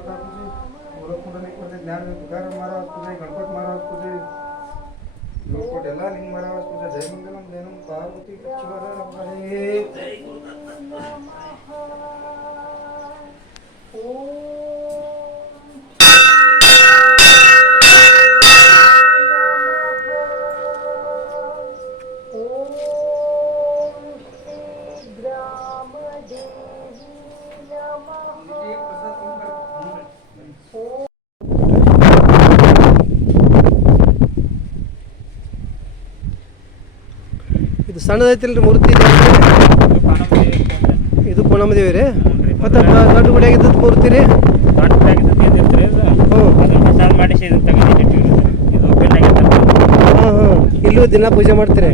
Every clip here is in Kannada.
माता तुझे ओळख कुंडली करते ज्ञान तुकाराम महाराज तुझे गणपत महाराज तुझे लोकोटेला लिंग महाराज तुझे जय मंगलम जयनम पार्वती शिवर हरे जय ಇದು ಸಣ್ಣದೈತಿಲ್ರಿ ಮೂರ್ತಿ ಇದು ಕೋಣಮದೇವಿ ರೀ ಮತ್ತು ದೊಡ್ಡ ಗುಡಿಯಾಗಿದ್ದದ್ದು ಮೂರ್ತಿ ರೀ ಹಾಂ ಹಾಂ ಇಲ್ಲೂ ದಿನ ಪೂಜೆ ಮಾಡ್ತೀರಿ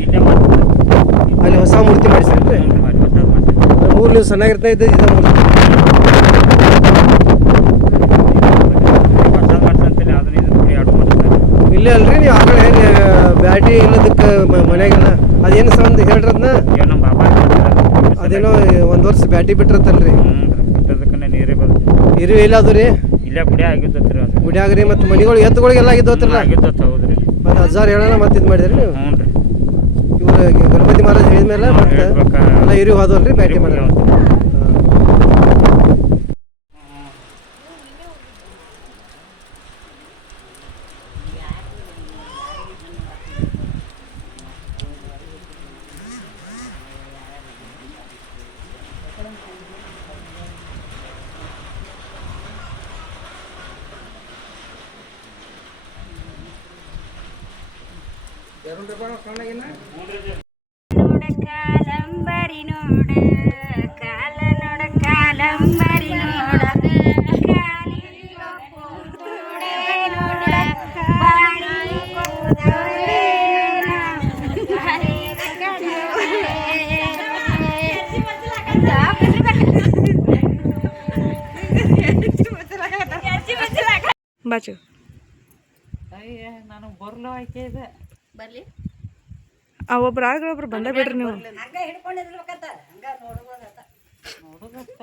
ಅಲ್ಲಿ ಹೊಸ ಮೂರ್ತಿ ಮಾಡಿಸ್ರಿ ಊರು ನೀವು ಸಣ್ಣಾಗಿರ್ತಾ ಇದ್ದ ಇದ ಮೂರ್ತಿ ಇಲ್ಲೇ ಅಲ್ರಿ ನೀವು ಆಗಲೇ ಬ್ಯಾಟಿ ಇಲ್ಲದಕ್ಕೆ ಮನ್ಯಾಗೆಲ್ಲ ಅದೇನು ಸಂದ್ ಹೇಳ್ರದ್ನ ಅದೇನೋ ಒಂದು ವರ್ಷ ಬ್ಯಾಟಿ ಬಿಟ್ಟಿರತ್ತಲ್ರಿ ಇರು ಇಲ್ಲ ಅದು ರೀ ಗುಡಿಯಾಗ ರೀ ಮತ್ತು ಮನಿಗಳು ಎತ್ತುಗಳಿಗೆಲ್ಲ ಆಗಿದ್ದೋತ್ರಲ್ಲ ಮತ್ತು ಹಜಾರ್ ಹೇಳೋಣ ಮತ್ತೆ ಇದು ಮಾಡಿದ್ರಿ ನೀವು ಇವ್ರು ಗಣಪತಿ ಮಹಾರಾಜ್ ಹೇಳಿದ್ಮೇಲೆ ಮತ್ತೆ ಎಲ್ಲ ಇರಿ ಹೋದವಲ್ರಿ ಬ್ಯಾಟಿ ಮಾಡಿದ್ರು ಕಾಲಂಬರಿ ನೋಡ ಕಾಲ ನೋಡ ಕಾಲಂಬರಿ ನೋಡ ಬಾಚು ನಾನು ಬರ್ಲು ಆಯ್ಕೆ ಇದೆ ಬರ್ಲಿ ಒಬ್ರು ಆಗ ಒಬ್ರು ಬಂದ ಬಿಡ್ರಿ ನೀವು ಹಂಗ ಹಿಡ್ಕೊಂಡಿರ್ಬೇಕಂತ ಹಂಗ ನೋಡುವಂತ ನೋಡುದತ್ತ